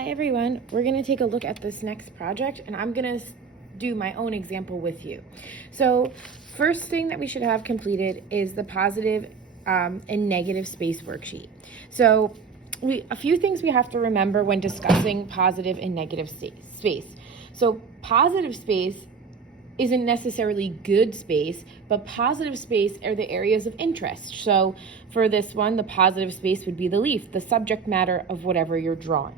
Hi everyone, we're going to take a look at this next project and I'm going to do my own example with you. So first thing that we should have completed is the positive and negative space worksheet. So a few things we have to remember when discussing positive and negative space. So positive space isn't necessarily good space, but positive space are the areas of interest. So for this one, the positive space would be the leaf, the subject matter of whatever you're drawing.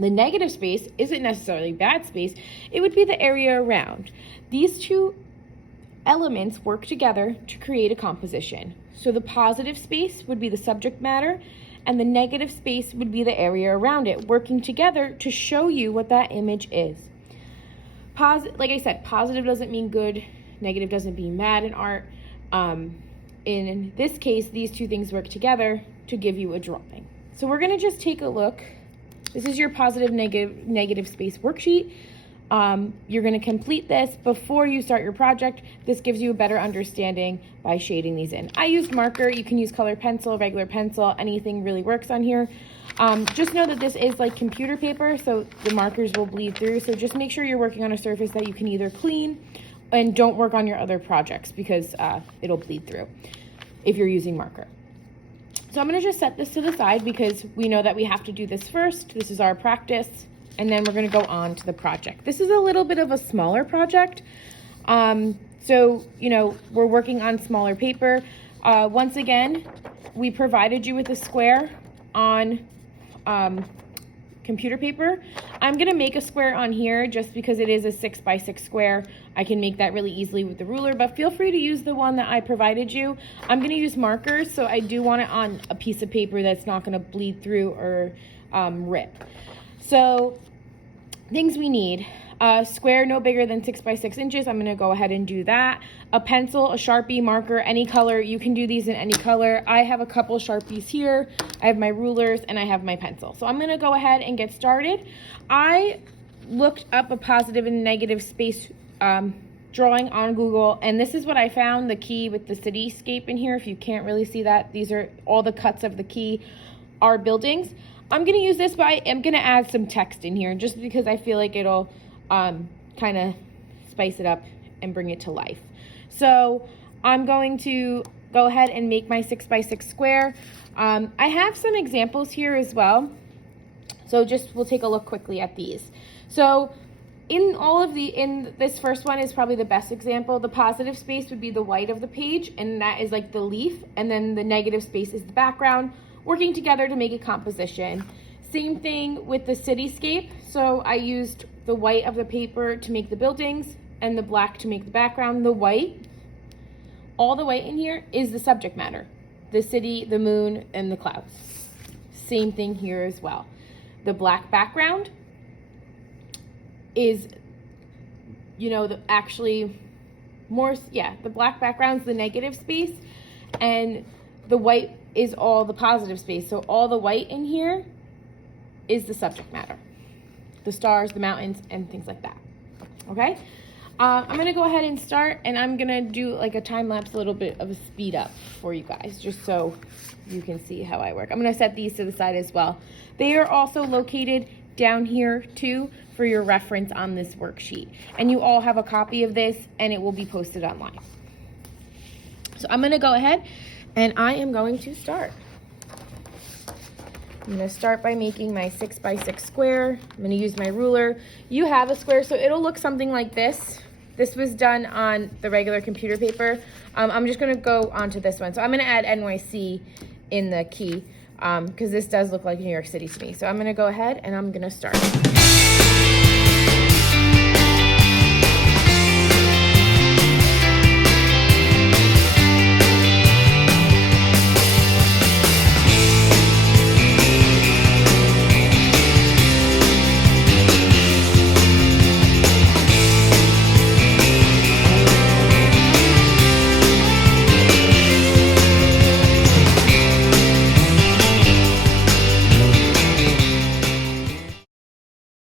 The negative space isn't necessarily bad space, it would be the area around. These two elements work together to create a composition. So the positive space would be the subject matter, and the negative space would be the area around it, working together to show you what that image is. Like I said, positive doesn't mean good, negative doesn't mean bad in art. In this case, these two things work together to give you a drawing. So we're gonna just take a look. This is your positive, negative space worksheet. You're gonna complete this before you start your project. This gives you a better understanding by shading these in. I used marker, you can use colored pencil, regular pencil, anything really works on here. Just know that this is like computer paper, so the markers will bleed through. So just make sure you're working on a surface that you can either clean and don't work on your other projects because it'll bleed through if you're using marker. So I'm gonna just set this to the side because we know that we have to do this first. This is our practice, and then we're gonna go on to the project. This is a little bit of a smaller project. So, you know, we're working on smaller paper. Once again, we provided you with a square on computer paper. I'm gonna make a square on here just because it is a 6x6 square. I can make that really easily with the ruler, but feel free to use the one that I provided you. I'm gonna use markers, so I do want it on a piece of paper that's not gonna bleed through or rip. So things we need. A square no bigger than 6x6 inches. I'm gonna go ahead and do that. A pencil, a Sharpie, marker, any color. You can do these in any color. I have a couple Sharpies here. I have my rulers and I have my pencil. So I'm gonna go ahead and get started. I looked up a positive and negative space drawing on Google, and this is what I found, the key with the cityscape in here. If you can't really see that, these are all the cuts of the key are buildings. I'm gonna use this, but I am gonna add some text in here just because I feel like it'll kind of spice it up and bring it to life. So I'm going to go ahead and make my 6x6 square. I have some examples here as well. So we'll take a look quickly at these. So in this first one is probably the best example. The positive space would be the white of the page, and that is like the leaf, and then the negative space is the background, working together to make a composition. Same thing with the cityscape. So I used the white of the paper to make the buildings and the black to make the background. The white, all the white in here is the subject matter. The city, the moon, and the clouds. Same thing here as well. The black background is, you know, the black background's the negative space, and the white is all the positive space. So all the white in here is the subject matter. The stars, the mountains, and things like that. Okay? I'm gonna go ahead and start, and I'm gonna do like a time lapse, a little bit of a speed up for you guys, just so you can see how I work. I'm gonna set these to the side as well. They are also located down here too for your reference on this worksheet. And you all have a copy of this, and it will be posted online. So I'm gonna go ahead, and I am going to start. I'm gonna start by making my 6x6 square. I'm gonna use my ruler. You have a square, so it'll look something like this. This was done on the regular computer paper. I'm just gonna go onto this one. So I'm gonna add NYC in the key because this does look like New York City to me. So I'm gonna go ahead and I'm gonna start.